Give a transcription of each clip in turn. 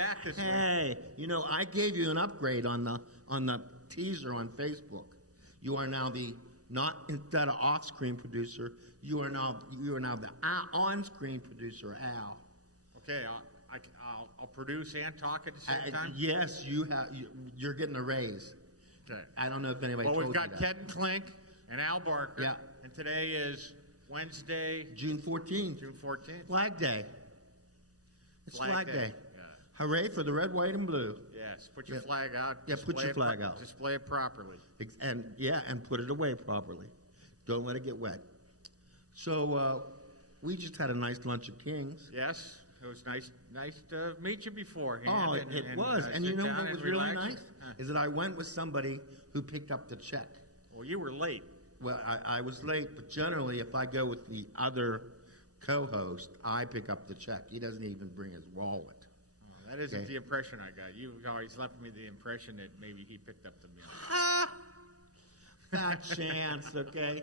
back this week. Hey, I gave you an upgrade on the teaser on Facebook. You are now instead of off-screen producer, you are now the on-screen producer, Al. Okay, I'll produce and talk at the same time. Yes, you're getting a raise. Okay. I don't know if anybody told you that. Well, we've got Kenton Klink and Al Barker. Yeah. And today is Wednesday, June 14th. June 14th. Flag Day. It's Flag Day. Yeah. Hooray for the red, white, and blue. Yes. Put your flag out. Yeah, put your flag out. Display it properly. And put it away properly. Don't let it get wet. So we just had a nice lunch at King's. Yes. It was nice to meet you beforehand. Oh, it was. And you know what was really nice? Huh. Is that I went with somebody who picked up the check. Well, you were late. Well, I was late, but generally if I go with the other co-host, I pick up the check. He doesn't even bring his wallet. Oh, that isn't the impression I got. You always left me the impression that maybe he picked up the meal. Ha! Fat chance, okay?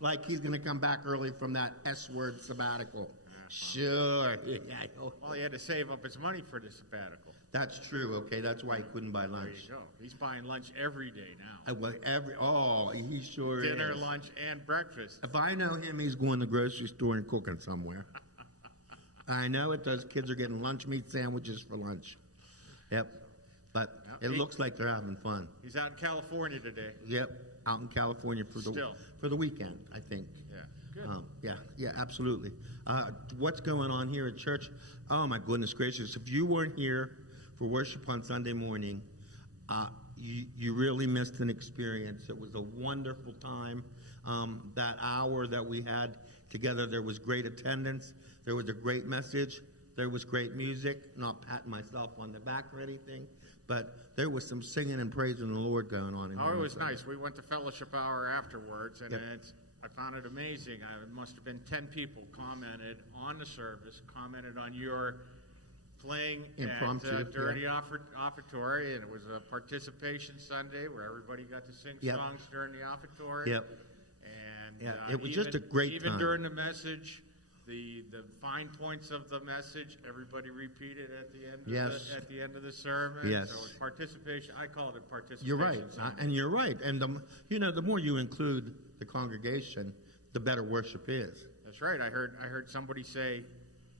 Like he's going to come back early from that S-word sabbatical. Sure. Yeah, I know. Well, he had to save up his money for the sabbatical. That's true, okay? That's why he couldn't buy lunch. There you go. He's buying lunch every day now. He sure is. Dinner, lunch, and breakfast. If I know him, he's going to the grocery store and cooking somewhere. I know it does. Kids are getting lunch meat sandwiches for lunch. Yep. But it looks like they're having fun. He's out in California today. Yep. Out in California for the weekend, I think. Yeah. Good. Yeah, absolutely. What's going on here at church? Oh, my goodness gracious. If you weren't here for worship on Sunday morning, you really missed an experience. It was a wonderful time. That hour that we had together, there was great attendance. There was a great message. There was great music. Not patting myself on the back or anything, but there was some singing and praising the Lord going on. It was nice. We went to fellowship hour afterwards, and I found it amazing. It must have been 10 people commented on the service, commented on your playing at Dirty Offertory, and it was a participation Sunday where everybody got to sing songs during the offertory. Yep. And it was just a great time. Even during the message, the fine points of the message, everybody repeated at the end. At the end of the sermon. Yes. So it's participation. I called it participation. You're right, and you're right. And the more you include the congregation, the better worship is. That's right. I heard somebody say,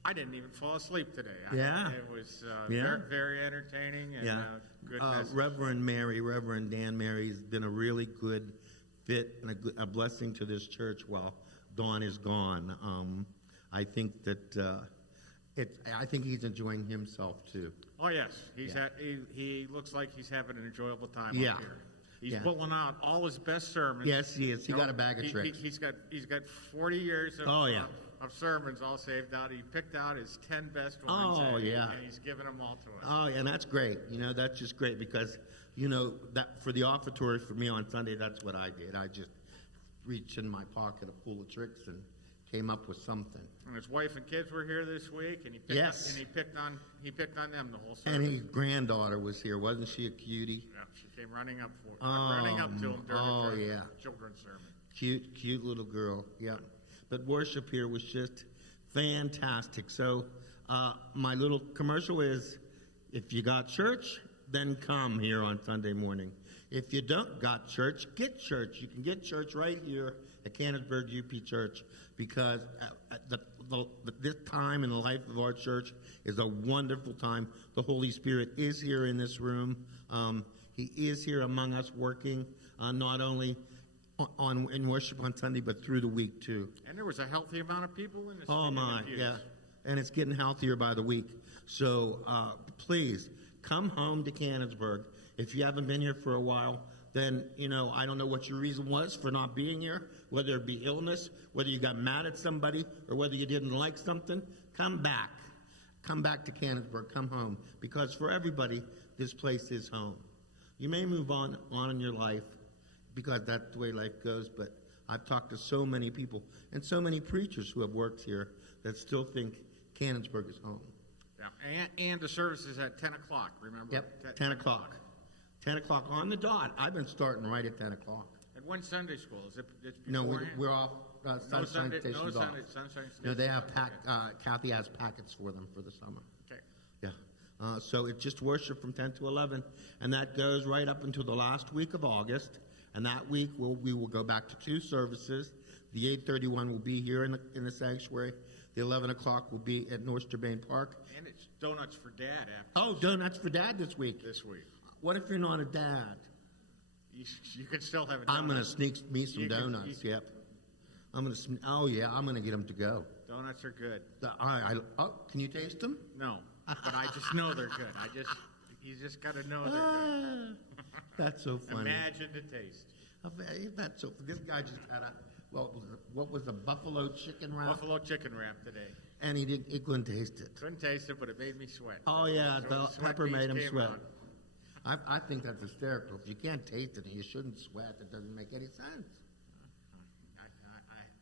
I didn't even fall asleep today. It was very entertaining and good message. Reverend Dan Mary has been a really good fit and a blessing to this church while Dawn is gone. I think that I think he's enjoying himself too. Oh yes, he looks like he's having an enjoyable time up here. He's pulling out all his best sermons. Yes, he is. He got a bag of tricks. He's got 40 years of sermons all saved out. He picked out his 10 best ones. And he's giving them all to us. Oh, yeah, and that's great. That's just great because, that for the offertory for me on Sunday, that's what I did. I just reached in my pocket full of tricks and came up with something. And his wife and kids were here this week, and he picked on them the whole service. And his granddaughter was here, wasn't she a cutie? Yeah, she came running up to him during the children's sermon. Cute little girl. Yeah. But worship here was just fantastic. So my little commercial is, if you got church, then come here on Sunday morning. If you don't got church, get church. You can get church right here at Canonsburg UP Church because this time in the life of our church is a wonderful time. The Holy Spirit is here in this room. He is here among us working not only in worship on Sunday, but through the week too. And there was a healthy amount of people in this. Oh my, yeah. And it's getting healthier by the week. So please come home to Canonsburg. If you haven't been here for a while, then, I don't know what your reason was for not being here, whether it be illness, whether you got mad at somebody, or whether you didn't like something. Come back. Come back to Canonsburg. Come home. Because for everybody, this place is home. You may move on in your life because that's the way life goes, but I've talked to so many people and so many preachers who have worked here that still think Canonsburg is home. Yeah, and the service is at 10 o'clock, remember? Yep, 10 o'clock. 10 o'clock on the dot. I've been starting right at 10 o'clock. And when Sunday school? Is it No, we're off. Sunshine Station's off. Sunshine Station. No, they have Kathy has packets for them for the summer. Okay. Yeah. So it's just worship from 10 to 11, and that goes right up until the last week of August. And that week we will go back to 2 services. The 8:31 will be here in the sanctuary. The 11 o'clock will be at North Strabane Park. And it's donuts for Dad after. Oh, donuts for Dad this week. This week. What if you're not a dad? You can still have a donut. I'm going to sneak me some donuts. Yep. I'm going to. Oh yeah, I'm going to get them to go. Donuts are good. Can you taste them? No, but I just know they're good. You just got to know they're good. That's so funny. Imagine the taste. That's so. This guy just had what was a buffalo chicken wrap? Buffalo chicken wrap today. And he couldn't taste it. Couldn't taste it, but it made me sweat. Oh yeah, So the pepper made him sweat. On. I think that's hysterical. If you can't taste it and you shouldn't sweat, it doesn't make any sense.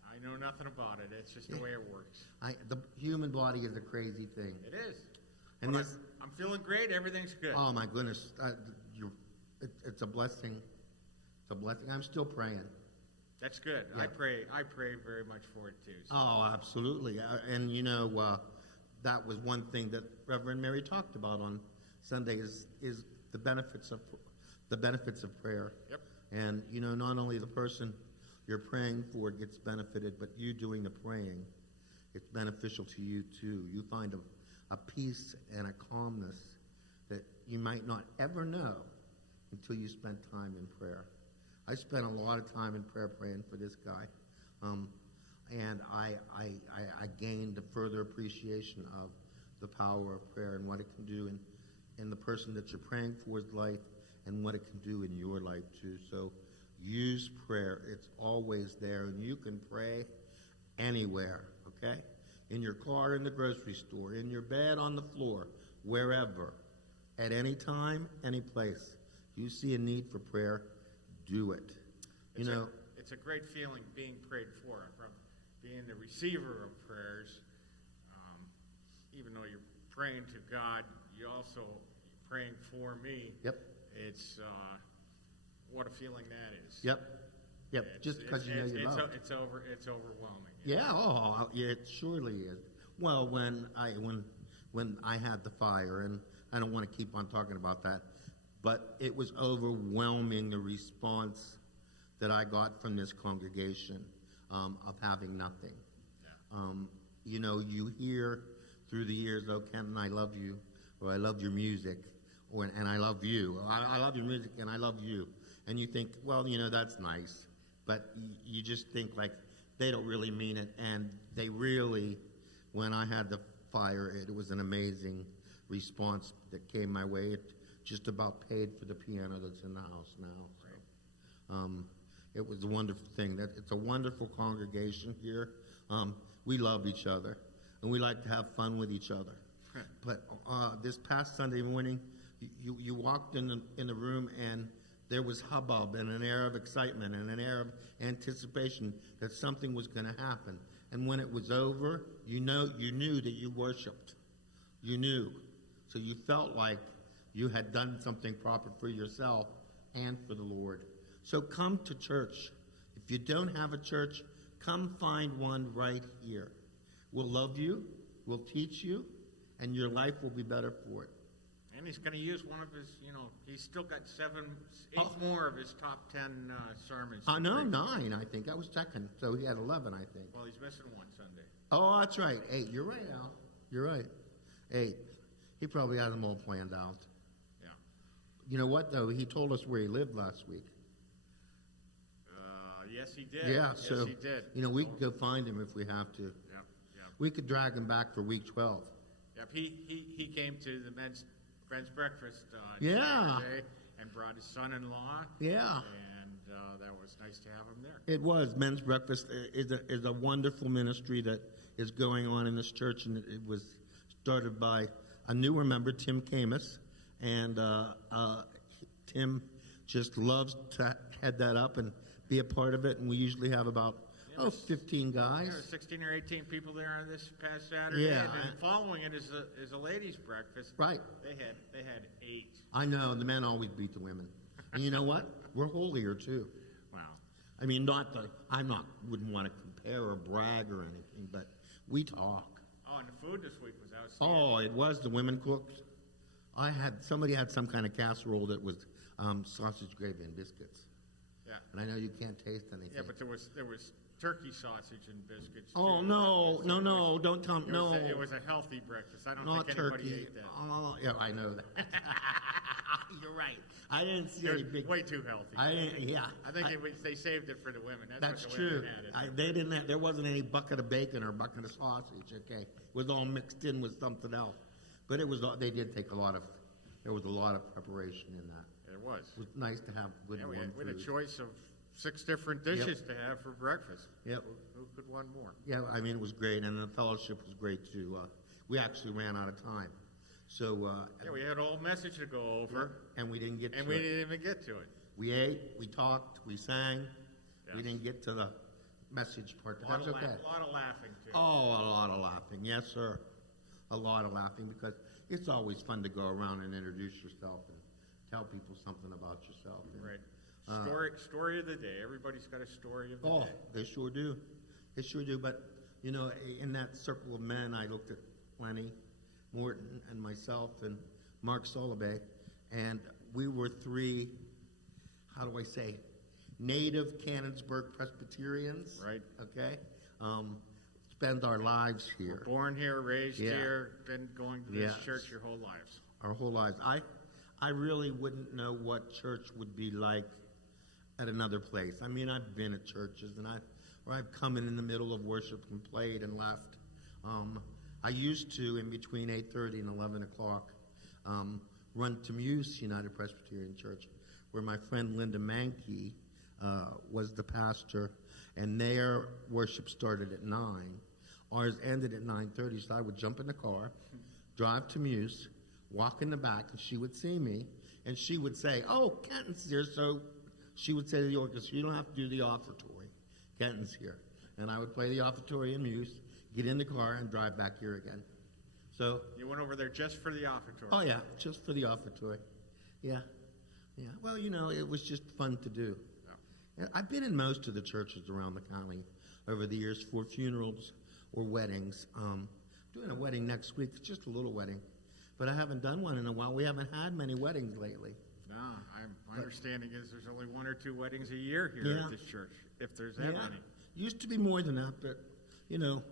I know nothing about it. It's just the way it works. The human body is a crazy thing. It is. And I'm feeling great. Everything's good. Oh my goodness, it's a blessing. It's a blessing. I'm still praying. That's good. Yeah. I pray very much for it too. So. Oh, absolutely. And that was one thing that Reverend Mary talked about on Sunday is the benefits of prayer. Yep. And not only the person you're praying for gets benefited, but you doing the praying, it's beneficial to you too. You find a peace and a calmness that you might not ever know until you spend time in prayer. I spent a lot of time in prayer praying for this guy, and I gained a further appreciation of the power of prayer and what it can do in the person that you're praying for's life and what it can do in your life too. So use prayer. It's always there, and you can pray anywhere, okay? In your car, in the grocery store, in your bed, on the floor, wherever, at any time, any place. You see a need for prayer, do it. It's a great feeling being prayed for, from being the receiver of prayers. Even though you're praying to God, you also praying for me. Yep. It's what a feeling that is. Yep. Just because you know you're loved. It's overwhelming. Yeah. It surely is. Well, when I had the fire, and I don't want to keep on talking about that, but it was overwhelming, the response that I got from this congregation of having nothing. Yeah. You hear through the years, oh, Kenton, I love you, or I love your music, and I love you. I love your music, and I love you. And you think, well, that's nice. But you just think, like, they don't really mean it. And they really, when I had the fire, it was an amazing response that came my way. It just about paid for the piano that's in the house now. So, it was a wonderful thing. It's a wonderful congregation here. We love each other, and we like to have fun with each other. But this past Sunday morning, you walked in the room, and there was hubbub and an air of excitement and an air of anticipation that something was going to happen. And when it was over, you knew that you worshiped. You knew. So you felt like you had done something proper for yourself and for the Lord. So come to church. If you don't have a church, come find one right here. We'll love you, we'll teach you, and your life will be better for it. And he's going to use one of his, he's still got 8 more of his top 10 sermons. No, 9, I think. I was checking. So he had 11, I think. Well, he's missing one Sunday. Oh, that's right. 8. You're right, Al. You're right. 8. He probably had them all planned out. Yeah. You know what, though? He told us where he lived last week. Yes, he did. Yeah, yes, so, he did. We could go find him if we have to. Yep. We could drag him back for week 12. Yep, he came to the men's breakfast Saturday and brought his son-in-law. Yeah. And that was nice to have him there. It was. Men's breakfast is a wonderful ministry that is going on in this church, and it was started by a newer member, Tim Camus, and Tim just loves to head that up and be a part of it, and we usually have about 15 guys. There were 16 or 18 people there on this past Saturday. Yeah. And following it is a ladies' breakfast. Right. They had 8. I know, the men always beat the women. And you know what? We're holier too. Wow. I mean, wouldn't want to compare or brag or anything, but we talk. Oh, and the food this week was outstanding. Oh, it was. The women cooked. Somebody had some kind of casserole that was sausage gravy and biscuits. Yeah. And I know you can't taste anything. Yeah, but there was turkey sausage and biscuits. Oh, too. no, don't tell me, no. It was a healthy breakfast. I don't Not think anybody turkey. ate that. Oh, yeah, I know that. You're right. I didn't see It any was big. way too healthy. I think they saved it for the women. That's what the true. women had. They didn't. There wasn't any bucket of bacon or bucket of sausage. Okay, it was all mixed in with something else. But it was. They did take a lot of. There was a lot of preparation in that. There was. It was nice to have good we warm had a food. choice of 6 different dishes to have for breakfast. Yep. Who could want more? Yeah, I mean it was great, and the fellowship was great too. We actually ran out of time, so. We had a whole message to go over, and we didn't get. And we didn't even get to it. We ate, we talked, we sang. Yes. We didn't get to the message part. A lot That's of okay. a lot of laughing too. Oh, a lot of laughing. Yes, sir. A lot of laughing because it's always fun to go around and introduce yourself and tell people something about yourself. And, Right. Story of the day. Everybody's got a story of the day. Oh, they sure do. They sure do. But, you know, in that circle of men, I looked at Lenny Morton and myself and Mark Solobay, and we were 3, how do I say, native Cannonsburg Presbyterians. Right. Okay? Spend our lives here. Born here, raised Yeah. here, been going to this Yes. church your whole lives. Our whole lives. I really wouldn't know what church would be like at another place. I mean, I've been at churches, and I've come in the middle of worship and played and left. I used to, in between 8:30 and 11 o'clock, run to Muse United Presbyterian Church, where my friend Linda Mankey was the pastor, and their worship started at 9. Ours ended at 9:30, so I would jump in the car, drive to Muse, walk in the back, and she would see me, and she would say, "Oh, Kenton's here," so she would say to the orchestra, "You don't have to do the offertory. Kenton's here." And I would play the offertory in Muse, get in the car, and drive back here again. So You went over there just for the offertory. oh, yeah, just for the offertory. Yeah. Yeah. Well, you know, it was just fun to do. Oh. Yeah, I've been in most of the churches around the county over the years for funerals or weddings. Doing a wedding next week, it's just a little wedding. But I haven't done one in a while. We haven't had many weddings lately. No, my understanding is there's only 1 or 2 weddings a year here Yeah. at this church, if there's that many. Used to be more than that, but, you know,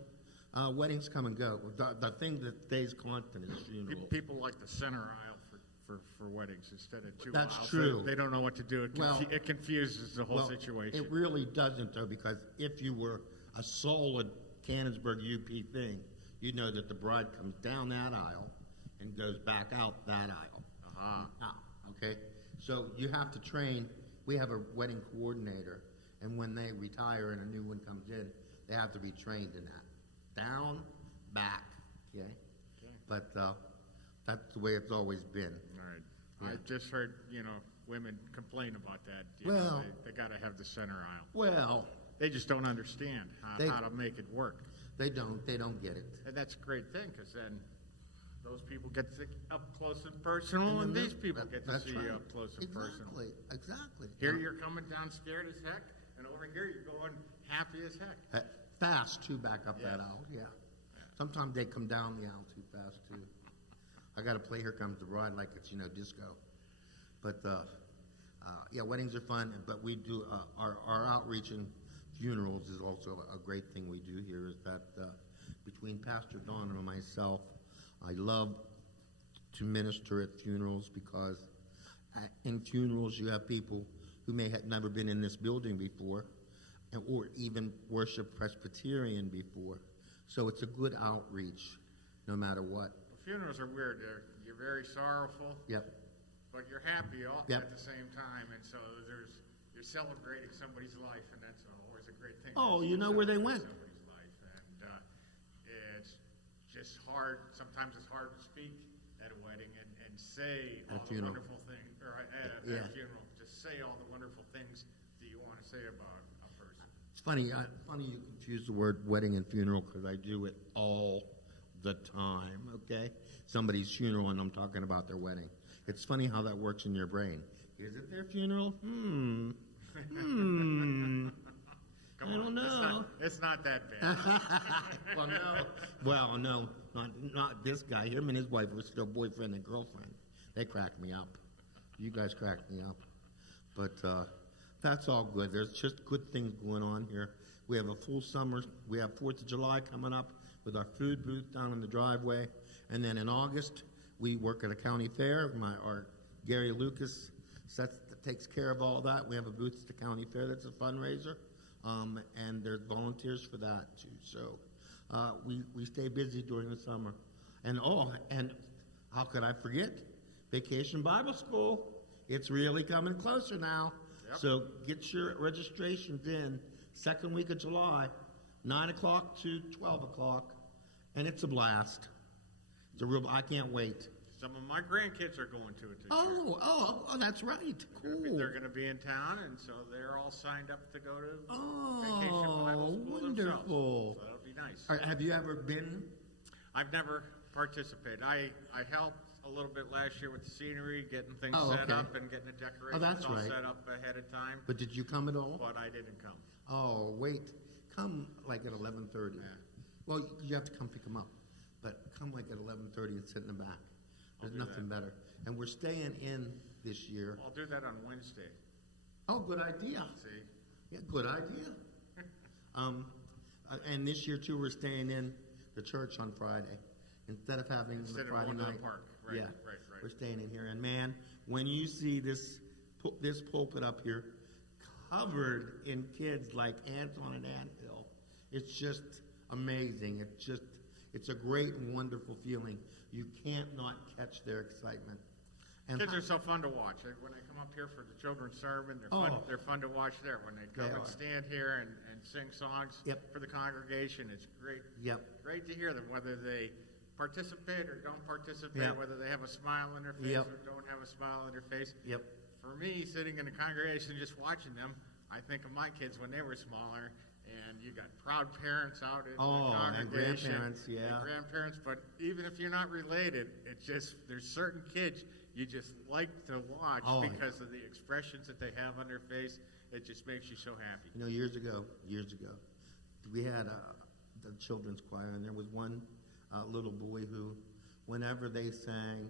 weddings come and go. The thing that stays constant is funerals. People like the center aisle for weddings instead of 2 That's aisles. true. They don't know what to do. It confuses the whole Well, situation. it really doesn't, though, because if you were a solid Cannonsburg UP thing, you'd know that the bride comes down that aisle and goes back out that aisle. Aha. Okay? So you have to train. We have a wedding coordinator, and when they retire and a new one comes in, they have to be trained in that. Down, back, okay? But that's the way it's always been. All right. Yeah. I've just heard, women complain about that. Well- They got to have the center aisle. Well, They just don't understand how to make it work. they don't get it. And that's a great thing, because then those people get to up close and personal, and these people get to That's see right. you up close and personal. Exactly. Here you're coming down scared as heck, and over here you're going happy as heck. Fast, too, back up that Yes. aisle, yeah. Sometimes they come down the aisle too fast, too. I got to play Here Comes the Bride like it's, disco. But, yeah, weddings are fun, but we do, our outreach and funerals is also a great thing we do here, is that between Pastor Don and myself, I love to minister at funerals because in funerals you have people who may have never been in this building before or even worship Presbyterian before. So it's a good outreach no matter what. Funerals are weird. You're very sorrowful, Yep. but you're happy all Yep. at the same time, and so you're celebrating somebody's life, and that's always a great thing. Oh, to you know where they celebrate went. Somebody's life, and it's just hard. Sometimes it's hard to speak at a wedding and say all the funeral. wonderful things, or at a funeral, just say all the wonderful things that you want to say about a person. It's funny you confuse the word wedding and funeral because I do it all the time, okay? Somebody's funeral and I'm talking about their wedding. It's funny how that works in your brain. Is it their funeral? Come I on, don't know. It's not that bad. Well, no, not this guy. Him and his wife were still boyfriend and girlfriend. They crack me up. You guys crack me up. But that's all good. There's just good things going on here. We have a full summer. We have 4th of July coming up with our food booth down in the driveway. And then in August, we work at a county fair. Our Gary Lucas takes care of all that. We have a booth at the county fair that's a fundraiser. And there's volunteers for that too. So we stay busy during the summer. And how could I forget? Vacation Bible School. It's really coming closer now. Yep. So get your registrations in 2nd week of July, 9 o'clock to 12 o'clock, and it's a blast. I can't wait. Some of my grandkids are going to it this year. Oh, that's right. Cool. They're going to be in town, and so they're all signed up to go to Vacation Bible School themselves. Wonderful. So that'll be nice. Have you ever been? I've never participated. I helped a little bit last year with the scenery, getting things set up and getting the decorations all set up ahead of time. But did you come at all? But I didn't come. Oh, wait. Come like at 11:30. Yeah. Well, you have to come pick them up. But come like at 11:30 and sit in the back. There's nothing better. And we're staying in this year. I'll do that on Wednesday. Oh, good idea. See? Yeah, good idea. And this year, too, we're staying in the church on Friday. Instead of having the Friday night. To the park. Right, yeah, right. We're staying in here. And, man, when you see this pulpit up here covered in kids like ants on an anthill, it's just amazing. It's a great and wonderful feeling. You can't not catch their excitement. And kids are so fun to watch. When they come up here for the children's sermon, they're fun to watch there. When they come and stand here and sing songs for the congregation, it's great. Great to hear them, whether they participate or don't participate, whether they have a smile on their face or don't have a smile on their face. For me, sitting in the congregation just watching them, I think of my kids when they were smaller. And you got proud parents out in the congregation. And grandparents, and grandparents, but even if you're not related, it's just, there's certain kids you just like to watch because of the expressions that they have on their face. It just makes you so happy. You know, years ago, we had the children's choir, and there was one little boy who, whenever they sang,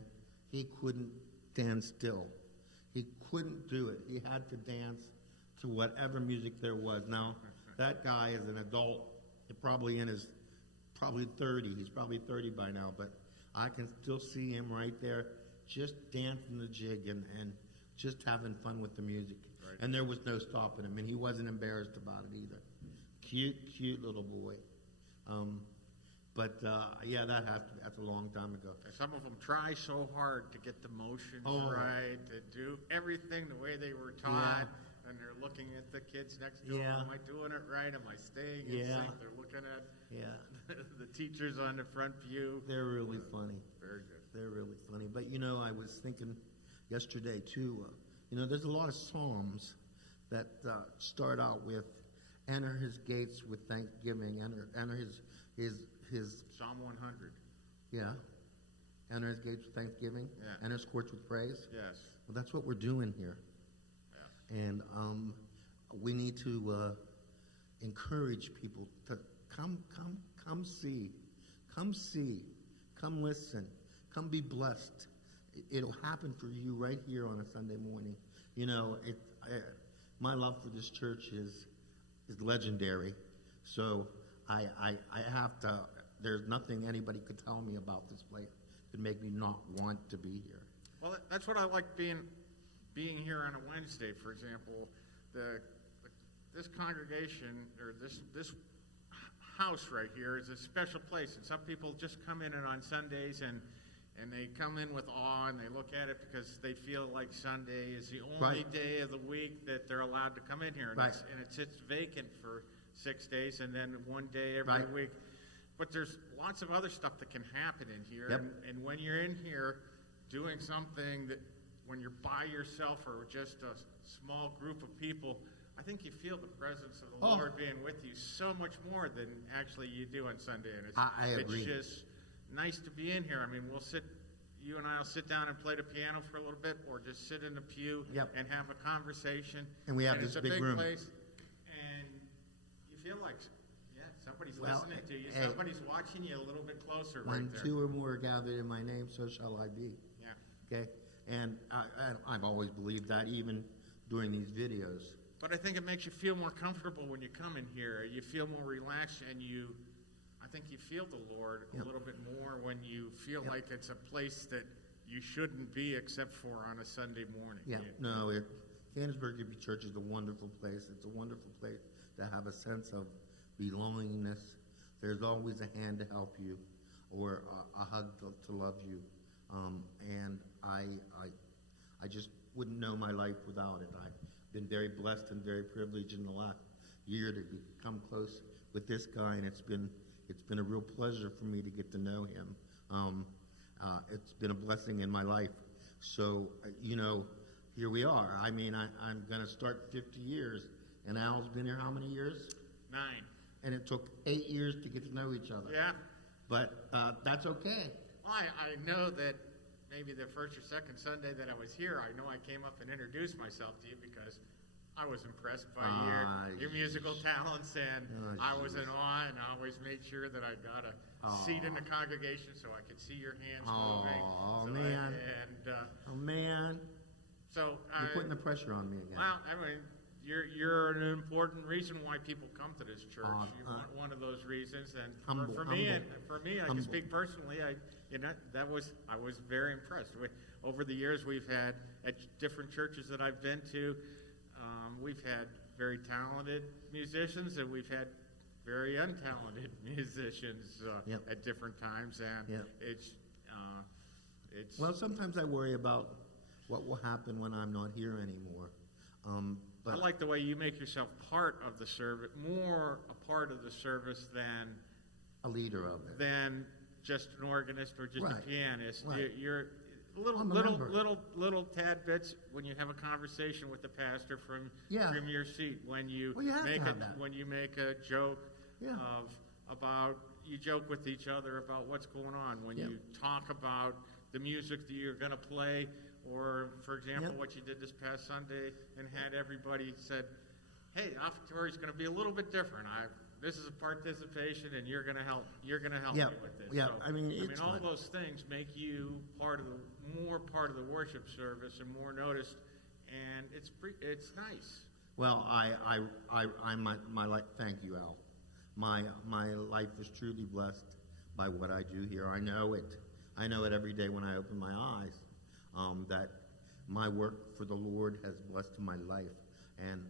he couldn't stand still. He couldn't do it. He had to dance to whatever music there was. Now, that guy is an adult, probably 30. He's probably 30 by now, but I can still see him right there just dancing the jig and just having fun with the music. Right. And there was no stopping him, and he wasn't embarrassed about it either. Cute little boy. Yeah, that's a long time ago. Some of them try so hard to get the motions right, to do everything the way they were taught. And they're looking at the kids next to them. Am I doing it right? Am I staying in sync? They're looking at the teachers on the front view. They're really funny. Very good. They're really funny. But, I was thinking yesterday, too, there's a lot of psalms that start out with, enter his gates with thanksgiving, enter his Psalm 100. Yeah. Enter his gates with thanksgiving, enter his courts with praise. Yes. Well, that's what we're doing here. And we need to encourage people to come see, come listen, come be blessed. It'll happen for you right here on a Sunday morning. My love for this church is legendary. So I have to. There's nothing anybody could tell me about this place that make me not want to be here. Well, that's what I like being here on a Wednesday, for example. This congregation, or this house right here, is a special place, and some people just come in on Sundays and they come in with awe, and they look at it because they feel like Sunday is the only day of the week that they're allowed to come in here, and it sits vacant for 6 days, and then one day every week. But there's lots of other stuff that can happen in here, and when you're in here doing something that, when you're by yourself or just a small group of people, I think you feel the presence of the Lord being with you so much more than actually you do on Sunday. And I agree. It's just nice to be in here. I mean, you and I will sit down and play the piano for a little bit, or just sit in the pew and have a conversation. And we have this big room. Place, and you feel like, somebody's listening to you. Somebody's watching you a little bit closer right there. When two or more are gathered in my name, so shall I be. Yeah. Okay? And I've always believed that, even during these videos. But I think it makes you feel more comfortable when you come in here. You feel more relaxed, and I think you feel the Lord a little bit more when you feel like it's a place that you shouldn't be except for on a Sunday morning. Yeah, no, Canonsburg Union Church is a wonderful place. It's a wonderful place to have a sense of belongingness. There's always a hand to help you, or a hug to love you. And I just wouldn't know my life without it. I've been very blessed and very privileged in the last year to become close with this guy, and it's been a real pleasure for me to get to know him. It's been a blessing in my life. So, here we are. I mean, I'm going to start 50 years, and Al's been here how many years? 9. And it took 8 years to get to know each other. Yeah. But that's okay. Well, I know that maybe the first or second Sunday that I was here, I know I came up and introduced myself to you because I was impressed by your musical talents, and I was in awe, and I always made sure that I got a seat in the congregation so I could see your hands moving. Oh, man. Oh, man. So you're putting the pressure on me again. Well, I mean, you're an important reason why people come to this church. You're one of those reasons, and for me, I can speak personally. I was very impressed. Over the years, we've had at different churches that I've been to, we've had very talented musicians, and we've had very untalented musicians at different times, and it's. Well, sometimes I worry about what will happen when I'm not here anymore. But I like the way you make yourself part of the service, more a part of the service than a leader of it, than just an organist or just a pianist. Right. You're little tad bits when you have a conversation with the pastor from your seat, when you make a joke about you joke with each other about what's going on, when you talk about the music that you're going to play, or for example what you did this past Sunday and had everybody said, hey, the offertory is going to be a little bit different. This is a participation, and you're going to help me with this. Yeah, so, all those things make you more part of the worship service and more noticed, and it's nice. Well, my life. Thank you, Al. My life is truly blessed by what I do here. I know it. I know it every day when I open my eyes. That my work for the Lord has blessed my life, and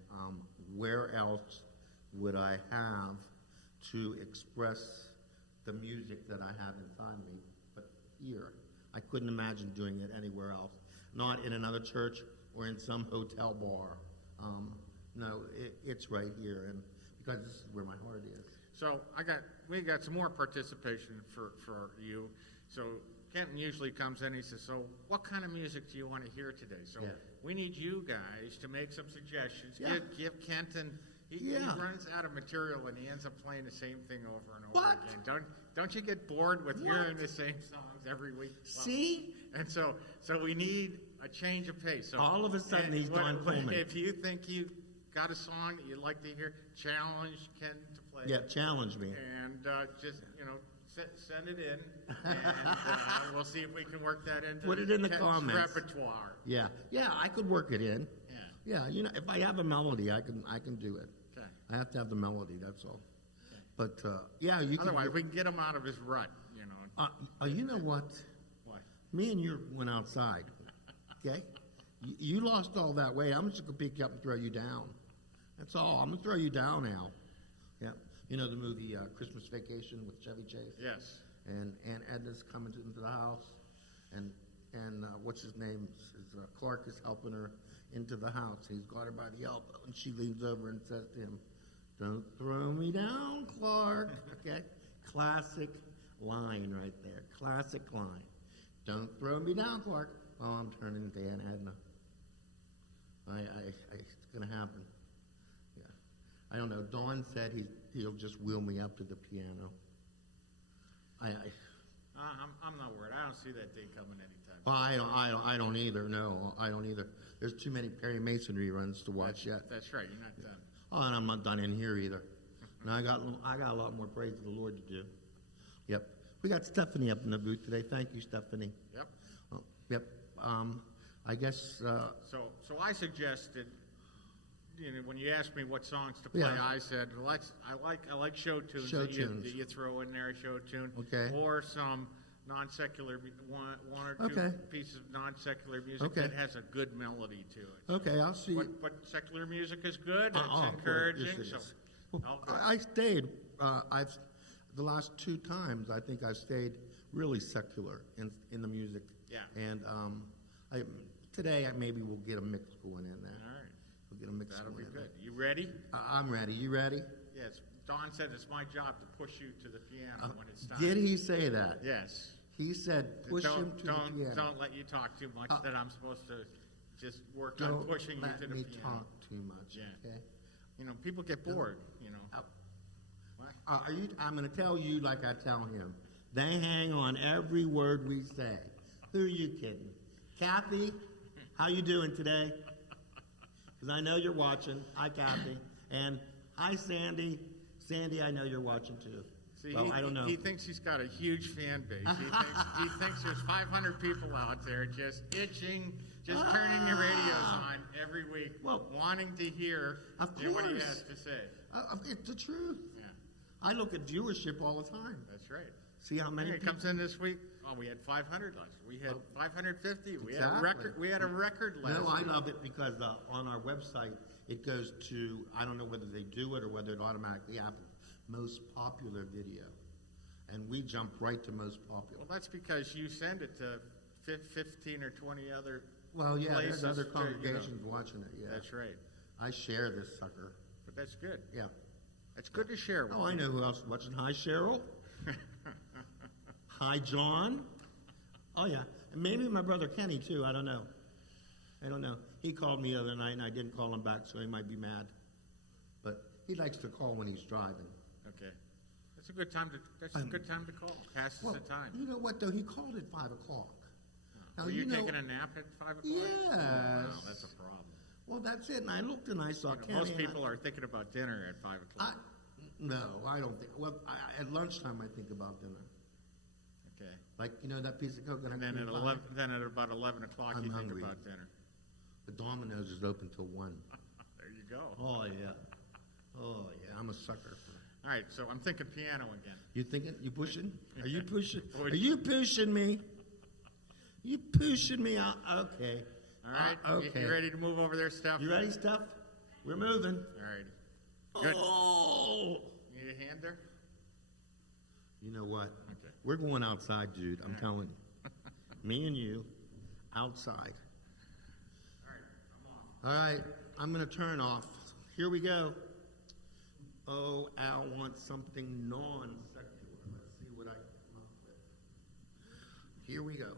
where else would I have to express the music that I have inside me but here? I couldn't imagine doing it anywhere else, not in another church or in some hotel bar. No, it's right here, and because this is where my heart is. So we got some more participation for you. So Kenton usually comes in, he says, so what kind of music do you want to hear today? So we need you guys to make some suggestions. Give Kenton, he runs out of material and he ends up playing the same thing over and over again. Don't you get bored with hearing the same songs every week? Well, see? And so we need a change of pace. So, all of a sudden he's Don Coleman. If you think you got a song that you'd like to hear, challenge Kenton to play. Yeah, challenge me. And just, send it in, and we'll see if we can work that into Put it in the comments. Repertoire. Yeah, I could work it in. Yeah. Yeah, if I have a melody, I can do it. Okay. I have to have the melody. That's all. Okay. But you can. Otherwise, we can get him out of his rut. You know what? What? Me and you went outside. Okay. You lost all that weight. I'm just gonna pick you up and throw you down. That's all. I'm gonna throw you down now. Yeah. You know the movie Christmas Vacation with Chevy Chase? Yes. And Edna's coming into the house, and what's his name? Clark is helping her into the house. He's got her by the elbow, and she leans over and says to him, "Don't throw me down, Clark." Okay? Classic line right there. Classic line. Don't throw me down, Clark. Oh, I'm turning to Aunt Edna. It's going to happen. Yeah. I don't know. Don said he'll just wheel me up to the piano. I'm not worried. I don't see that day coming anytime. I don't either. No, I don't either. There's too many Perry Mason reruns to watch yet. That's right. You're not done. Oh, and I'm not done in here either. And I got a lot more praise to the Lord to do. Yep. We got Stephanie up in the booth today. Thank you, Stephanie. Yep. Oh, yep. I guess. So I suggested, when you asked me what songs to play, Yeah. I said, well, I like show tunes, Show that tunes. you throw in there, a show tune, Okay. or some non-secular, one or two Okay. pieces of non-secular music Okay. that has a good melody to it. Okay, I'll see. But secular music is good. Of It's course. encouraging. Yes, it So is. Well, I'll go. I stayed. The last 2 times, I think I've stayed really secular in the music. Yeah. And today, maybe we'll get a mix going in there. All right. We'll get a mix That'll going be in good. there. You ready? I'm ready. You ready? Yes. Don said it's my job to push you to the piano when it's time. Did he say that? Yes. He said push him to the piano. Don't let you talk too much. That I'm supposed to just work on Don't pushing you let to the me piano. talk too much. Yeah. Okay. People get bored. Oh. What? I'm going to tell you like I tell him. They hang on every word we say. Who are you kidding? Kathy, how you doing today? Because I know you're watching. Hi, Kathy. And hi, Sandy. Sandy, I know you're watching too. See, well, I don't know. He thinks he's got a huge fan base. He thinks there's 500 people out there just itching, just turning their radios on every week, wanting to hear what he has to say. It's the truth. Yeah. I look at viewership all the time. That's right. See how many It comes in this week. Oh, we had 500 last week. We had 550. We had a Exactly. record. We had a record last No, I week. love it because on our website it goes to, I don't know whether they do it or whether it automatically happens, most popular video, and we jump right to most popular. Well, that's because you send it to 15 or 20 other. Well, yeah, places there's other to, congregations watching it. Yeah, That's right. I share this sucker. But that's good. Yeah. It's good to share with Oh, I you. know who else is watching. Hi, Cheryl. Hi, John. Oh, yeah. And maybe my brother Kenny, too. I don't know. He called me the other night, and I didn't call him back, so he might be mad. But he likes to call when he's driving. Okay. That's a good time to call. Passes the time. You know what, though? He called at 5 o'clock. Now, Were you taking a nap at 5 o'clock? Yes. Wow, that's a problem. Well, that's it. And I looked and I saw Kenny. Most people are thinking about dinner at 5 o'clock. No, I don't think. Well, at lunchtime, I think about dinner. Okay. Like, that piece of coconut. And then cream at pie. 11, then at about 11 o'clock, I'm you hungry. think about dinner. The Domino's is open till 1. There you go. Oh, yeah. Oh, yeah. I'm a sucker for. All right, so I'm thinking piano again. You thinking? You pushing? Are you pushing? Would Are you pushing me? You pushing me out? Okay. All right. Okay. You ready to move over there, Steph? You ready, Steph? We're moving. All right. Good. Oh. Need a hand there? You know what? Okay. We're going outside, Jude. I'm telling you. Me and you, outside. All right, I'm on. All right. I'm going to turn off. Here we go. Oh, Al wants something non-secular. Let's see what I can come up with. Here we go.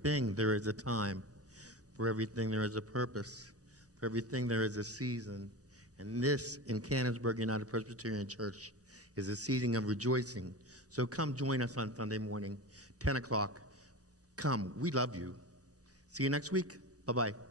everything there is a time. For everything there is a purpose. For everything there is a season. And this, in Cannonsburg United Presbyterian Church, is a season of rejoicing. So come join us on Sunday morning, 10 o'clock. Come. We love you. See you next week. Bye-bye.